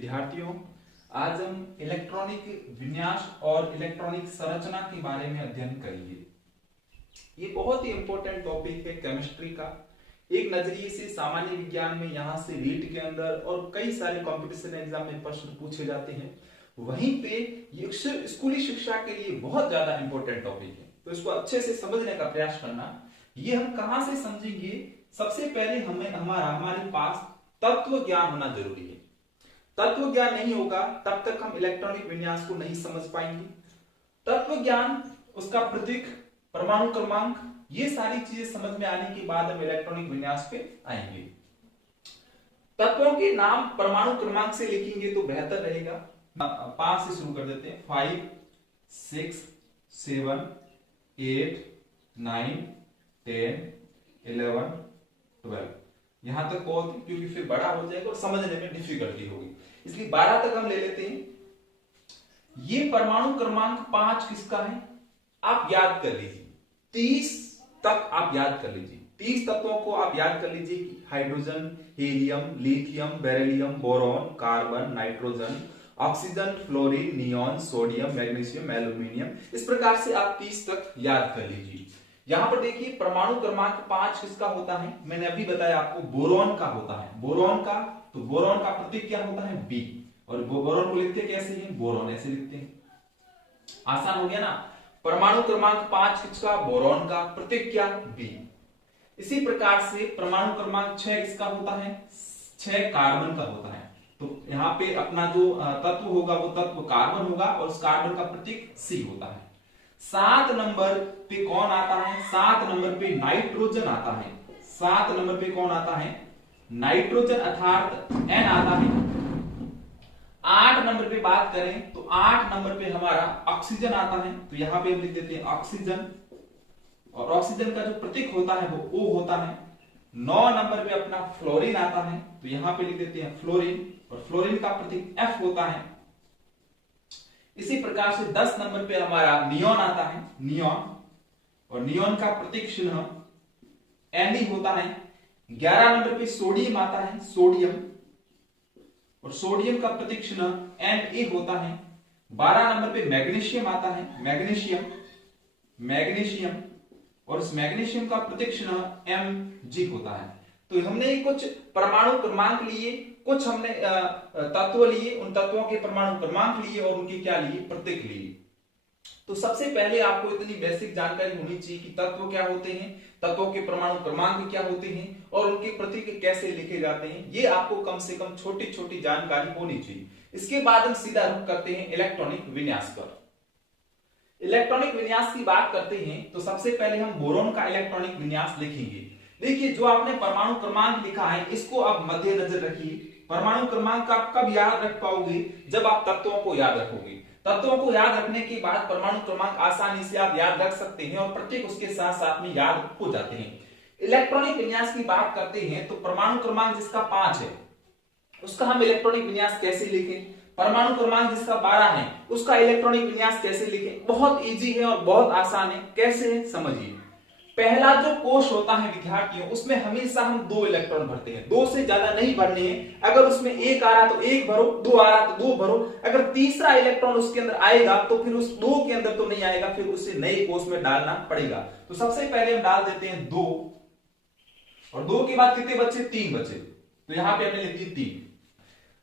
विद्यार्थियों, आज हम इलेक्ट्रॉनिक विन्यास और इलेक्ट्रॉनिक संरचना के बारे में अध्ययन करेंगे। ये बहुत ही इंपॉर्टेंट टॉपिक है केमिस्ट्री का। एक नजरिए से सामान्य विज्ञान में यहाँ से रीट के अंदर और कई सारे कंपटीशन एग्जाम में प्रश्न पूछे जाते हैं। वहीं पे ये स्कूली शिक्षा के लिए बहुत ज्यादा इंपॉर्टेंट टॉपिक है, तो इसको अच्छे से समझने का प्रयास करना। ये हम कहां से समझेंगे? सबसे पहले हमारे पास तत्व ज्ञान होना जरूरी है। तत्व ज्ञान नहीं होगा तब तक हम इलेक्ट्रॉनिक विन्यास को नहीं समझ पाएंगे। तत्व ज्ञान, उसका प्रतीक, परमाणु क्रमांक, ये सारी चीजें समझ में आने के बाद हम इलेक्ट्रॉनिक विन्यास पे आएंगे। तत्वों के नाम परमाणु क्रमांक से लिखेंगे तो बेहतर रहेगा। 5 से शुरू कर देते हैं। 5, 6, 7, 8, 9, 10, 11, 12। यहां तक बहुत, क्योंकि फिर बड़ा हो जाएगा और समझने में डिफिकल्टी होगी, इसलिए 12 तक हम ले लेते हैं। ये परमाणु क्रमांक 5 किसका है आप याद कर लीजिए। 30 तक आप याद कर लीजिए। 30 तत्वों को आप याद कर लीजिए कि hydrogen, helium, lithium, beryllium, boron, carbon, nitrogen, oxygen, fluorine, neon, sodium, magnesium, aluminium. इस प्रकार से आप 30 तक याद कर लीजिए। यहां पर देखिए परमाणु क्रमांक 5 किसका होता है? मैंने अभी बताया आपको, बोरॉन का होता है। बोरॉन का, तो बोरॉन का प्रतीक क्या होता है? बी। और बोरॉन को लिखते कैसे हैं? बोरॉन ऐसे लिखते हैं। आसान हो गया ना। परमाणु क्रमांक 5 किसका? बोरॉन का। प्रतीक क्या? बी। इसी प्रकार से परमाणु क्रमांक 6 किसका होता है? 6 कार्बन का होता है। तो यहाँ पे अपना जो तत्व होगा वो तत्व कार्बन होगा और उस कार्बन का प्रतीक सी होता है। 7 नंबर पे कौन आता है? 7 नंबर पे नाइट्रोजन आता है। 7 नंबर पे कौन आता है? नाइट्रोजन अर्थात N आता है। 8 नंबर पे बात करें तो 8 नंबर पे हमारा ऑक्सीजन आता है। तो यहां पे हम लिख देते हैं ऑक्सीजन, और ऑक्सीजन का जो प्रतीक होता है वो O होता है। 9 नंबर पे अपना फ्लोरीन आता है, तो यहां पे लिख देते हैं फ्लोरीन, और फ्लोरीन का प्रतीक F होता है। इसी प्रकार से 10 नंबर पे हमारा नियॉन आता है, नियॉन, और नियॉन का प्रतीक चिन्ह Na होता है। 11 नंबर पे सोडियम आता है, सोडियम, और सोडियम का प्रतीक चिन्ह Na होता है। 12 नंबर पे मैग्नीशियम आता है, मैग्नीशियम, मैग्नीशियम, और इस मैग्नीशियम का प्रतीक चिन्ह Mg होता है। तो हमने कुछ परमाणु क्रमांक लिए, कुछ हमने तत्व लिए, उन तत्वों के परमाणु क्रमांक लिए और उनके क्या लिए? प्रतीक लिए। तो सबसे पहले आपको इतनी बेसिक जानकारी होनी चाहिए कि तत्व क्या होते हैं, तत्वों के परमाणु क्रमांक क्या होते हैं और उनके प्रतीक कैसे लिखे जाते हैं। ये आपको कम से कम छोटी छोटी जानकारी होनी चाहिए। इसके बाद हम सीधा रुख करते हैं इलेक्ट्रॉनिक विन्यास पर। इलेक्ट्रॉनिक विन्यास की बात करते हैं तो सबसे पहले हम बोरॉन का इलेक्ट्रॉनिक विन्यास लिखेंगे। देखिए, जो आपने परमाणु क्रमांक लिखा है इसको आप मद्देनजर रखिए। परमाणु क्रमांक आप कब याद रख पाओगे? जब आप तत्वों को याद रखोगे। तत्वों को याद रखने के बाद परमाणु क्रमांक आसानी से आप याद रख सकते हैं और प्रत्येक उसके साथ साथ में याद हो जाते हैं। इलेक्ट्रॉनिक विन्यास की बात करते हैं तो परमाणु क्रमांक जिसका 5 है उसका हम इलेक्ट्रॉनिक विन्यास कैसे लिखें? परमाणु क्रमांक जिसका 12 है उसका इलेक्ट्रॉनिक विन्यास कैसे लिखें? बहुत इजी है और बहुत आसान है। कैसे है समझिए। पहला जो कोश होता है विद्यार्थियों, उसमें हमेशा हम 2 इलेक्ट्रॉन भरते हैं। 2 से ज्यादा नहीं भरने हैं। अगर उसमें 1 आ रहा तो 1 भरो, 2 आ रहा तो 2 भरो। अगर तीसरा इलेक्ट्रॉन उसके अंदर आएगा तो फिर उस 2 के अंदर तो नहीं आएगा, फिर उसे नए कोश में डालना पड़ेगा। तो सबसे पहले हम डाल देते हैं 2, और 2 के बाद कितने बचे? 3 बचे। तो यहां पे हमने लिख दिया 3।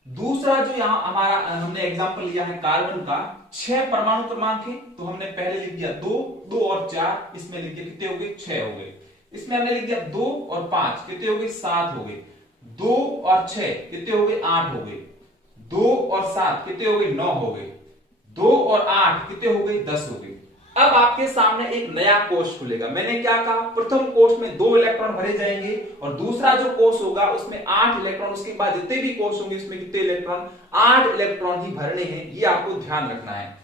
दूसरा जो यहां हमारा हमने एग्जांपल लिया है कार्बन का, 6 परमाणु क्रमांक है, तो हमने पहले लिख दिया 2, 2 और 4, इसमें लिख दिया कितने हो गए? 6 हो गए। इसमें हमने लिख दिया 2 और 5 कितने हो गए? 7 हो गए। 2 और 6 कितने हो गए? 8 हो गए। 2 और 7 कितने हो गए? 9 हो गए। 2 और 8 कितने हो गए? 10 हो गए। अब आपके सामने एक नया कोश खुलेगा। मैंने क्या कहा? प्रथम कोश में 2 इलेक्ट्रॉन भरे जाएंगे और दूसरा जो कोश होगा उसमें 8 इलेक्ट्रॉन। उसके बाद जितने भी कोश होंगे उसमें कितने इलेक्ट्रॉन? 8 इलेक्ट्रॉन ही भरने हैं। ये आपको ध्यान रखना है।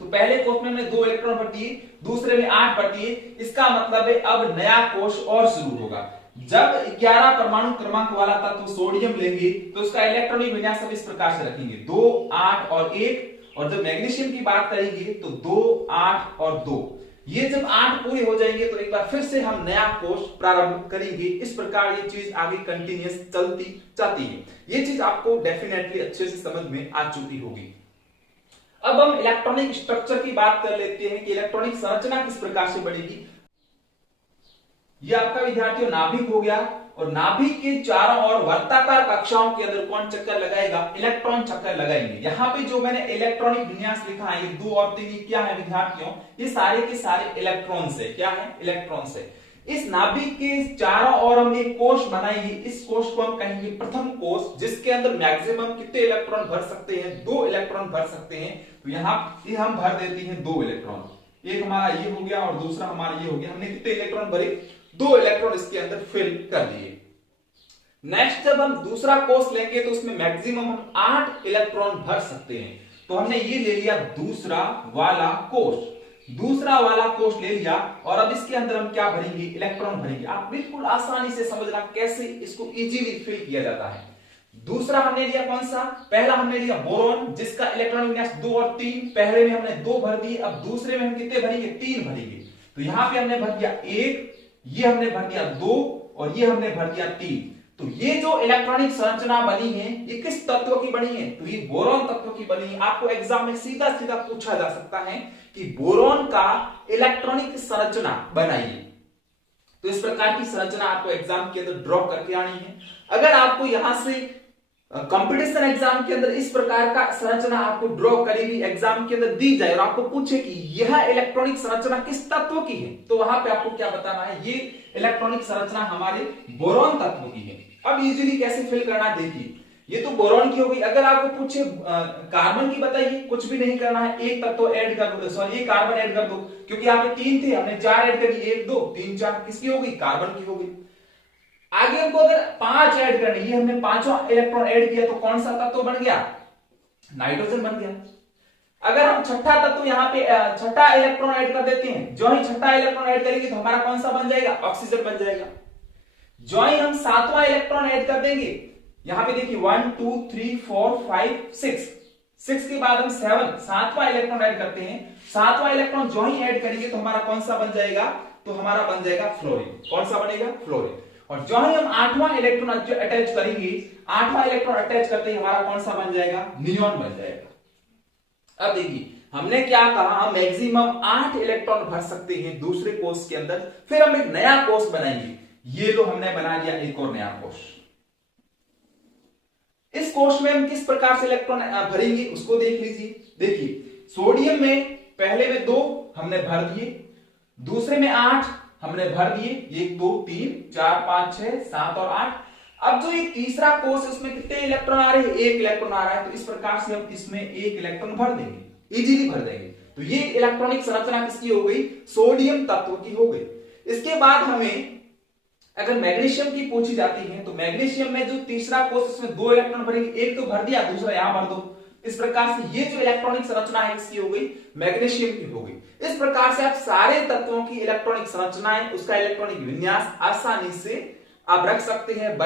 तो पहले कोश में हमने 2 इलेक्ट्रॉन भर दिए, दूसरे में 8 भर दिए। इसका मतलब है अब नया कोश और शुरू होगा। जब 11 परमाणु क्रमांक वाला तत्व सोडियम लेंगे तो उसका इलेक्ट्रॉनिक विन्यास हम इस प्रकार से रखेंगे, 2, 8 और 1। और जब मैग्नीशियम की बात करेंगे तो 2, 8 और 2। ये जब 8 पूरे हो जाएंगे तो एक बार फिर से हम नया कोर्स प्रारंभ करेंगे। इस प्रकार ये चीज आगे कंटिन्यूअस चलती जाती है। ये चीज आपको डेफिनेटली अच्छे से समझ में आ चुकी होगी। अब हम इलेक्ट्रॉनिक स्ट्रक्चर की बात कर लेते हैं कि इलेक्ट्रॉनिक संरचना किस प्रकार से बढ़ेगी। ये आपका विद्यार्थियों नाभिक हो गया, और नाभिक के चारों ओर वर्ताकार कक्षाओं के अंदर कौन चक्कर लगाएगा, इलेक्ट्रॉन चक्कर लगाएंगे। यहाँ पे जो मैंने इलेक्ट्रॉनिक विन्यास लिखा है, ये 2 और 3 क्या है विद्यार्थियों, ये सारे के सारे इलेक्ट्रॉन्स है। क्या है, इलेक्ट्रॉन्स है। इस नाभिक के चारों ओर हम एक कोश बनाएंगे। इस कोश को हम कहेंगे प्रथम कोश, जिसके अंदर मैक्सिमम कितने इलेक्ट्रॉन भर सकते हैं, 2 इलेक्ट्रॉन भर सकते हैं। तो यहाँ ये हम भर देते हैं 2 इलेक्ट्रॉन। एक हमारा ये हो गया और दूसरा हमारा ये हो गया। हमने कितने इलेक्ट्रॉन भरे, 2 इलेक्ट्रॉन इसके अंदर फिल कर दिए। नेक्स्ट जब हम दूसरा कोष लेंगे तो उसमें मैक्सिमम हम 8 इलेक्ट्रॉन भर सकते हैं। तो हमने ये ले लिया दूसरा वाला कोष। दूसरा वाला कोष ले लिया और अब इसके अंदर हम क्या भरेंगे, इलेक्ट्रॉन भरेंगे। आप बिल्कुल आसानी से समझना कैसे इसको इजीली फिल किया जाता है। दूसरा हमने लिया कौन सा, पहला हमने लिया बोरॉन, जिसका इलेक्ट्रॉन विन्यास 2 और 3। पहले में हमने 2 भर दिए, अब दूसरे में हम कितने भरेंगे, 3 भरेंगे। तो यहां पे हमने भर दिया 1, ये हमने भर दिया 2 और ये हमने भर दिया 3। तो ये जो इलेक्ट्रॉनिक संरचना बनी है ये किस तत्व की बनी है, तो ये बोरॉन तत्व की बनी है। आपको एग्जाम में सीधा सीधा पूछा जा सकता है कि बोरॉन का इलेक्ट्रॉनिक संरचना बनाइए। तो इस प्रकार की संरचना आपको एग्जाम के अंदर ड्रॉ करके आनी है। अगर आपको यहां से कंपटीशन एग्जाम के अंदर इस प्रकार का संरचना आपको ड्रॉ करी हुई एग्जाम के अंदर दी जाए और आपको पूछे कि यह इलेक्ट्रॉनिक संरचना किस तत्व की है, तो वहां पे आपको क्या बताना है, ये इलेक्ट्रॉनिक संरचना हमारे बोरॉन तत्व की है। अब इजीली कैसे फिल करना है देखिए, ये तो बोरॉन की हो गई। अगर आपको पूछे कार्बन की बताइए, कुछ भी नहीं करना है, एक तत्व ऐड कर दो, सॉरी एक कार्बन ऐड कर दो, क्योंकि यहाँ पे 3 थे, हमने 4 ऐड करी, 1 2 3 4 किसकी हो गई, कार्बन की हो गई। आगे हमको अगर 5 ऐड करनी, ये हमने 5वां इलेक्ट्रॉन ऐड किया तो कौन सा तत्व बन गया, नाइट्रोजन बन गया। अगर हम छठा तत्व यहाँ पे छठा इलेक्ट्रॉन ऐड कर देते हैं, जो ही छठा इलेक्ट्रॉन ऐड करेंगे तो हमारा कौन सा बन जाएगा, ऑक्सीजन बन जाएगा। जो ही हम 7वां इलेक्ट्रॉन ऐड कर देंगे, यहां पे देखिए 1 2 3 4 5 6 के बाद हम 7वां इलेक्ट्रॉन ऐड करते हैं। 7वां इलेक्ट्रॉन जो ही ऐड करेंगे तो हमारा कौन सा बन जाएगा, तो हमारा बन जाएगा फ्लोरीन। कौन सा बनेगा, फ्लोरीन। और जो ही हम 8वां इलेक्ट्रॉन अटैच करेंगे, 8वां इलेक्ट्रॉन अटैच करते ही हमारा कौन सा बन जाएगा, नियॉन बन जाएगा। अब देखिए हमने क्या कहा, हम मैक्सिमम 8 इलेक्ट्रॉन भर सकते हैं दूसरे कोष के अंदर। फिर हम एक नया कोष बनाएंगे। ये लो हमने बना लिया एक और नया कोष। इस कोष में हम किस प्रकार से इलेक्ट्रॉन भरेंगे उसको देख लीजिए। देखिए सोडियम में पहले में 2 हमने भर दिए, दूसरे में 8 हमने भर दिए, 1 2 3 4 5 6 7 और 8। अब जो ये तीसरा कोष, इसमें कितने इलेक्ट्रॉन आ रहे हैं, 1 इलेक्ट्रॉन आ रहा है। तो इस प्रकार से हम इसमें 1 इलेक्ट्रॉन भर देंगे, इजीली भर देंगे। तो ये इलेक्ट्रॉनिक संरचना किसकी हो गई, सोडियम तत्व की हो गई। इसके बाद हमें अगर मैग्नीशियम की पूछी जाती है तो मैग्नीशियम में जो तीसरा कोष, इसमें 2 इलेक्ट्रॉन भरेंगे, एक तो भर दिया, दूसरा यहां भर दो। इस प्रकार से ये जो इलेक्ट्रॉनिक संरचना है इसकी हो गई, मैग्नीशियम की हो गई। इस प्रकार से आप सारे तत्वों की इलेक्ट्रॉनिक संरचनाएं, उसका इलेक्ट्रॉनिक विन्यास आसानी से आप रख सकते हैं।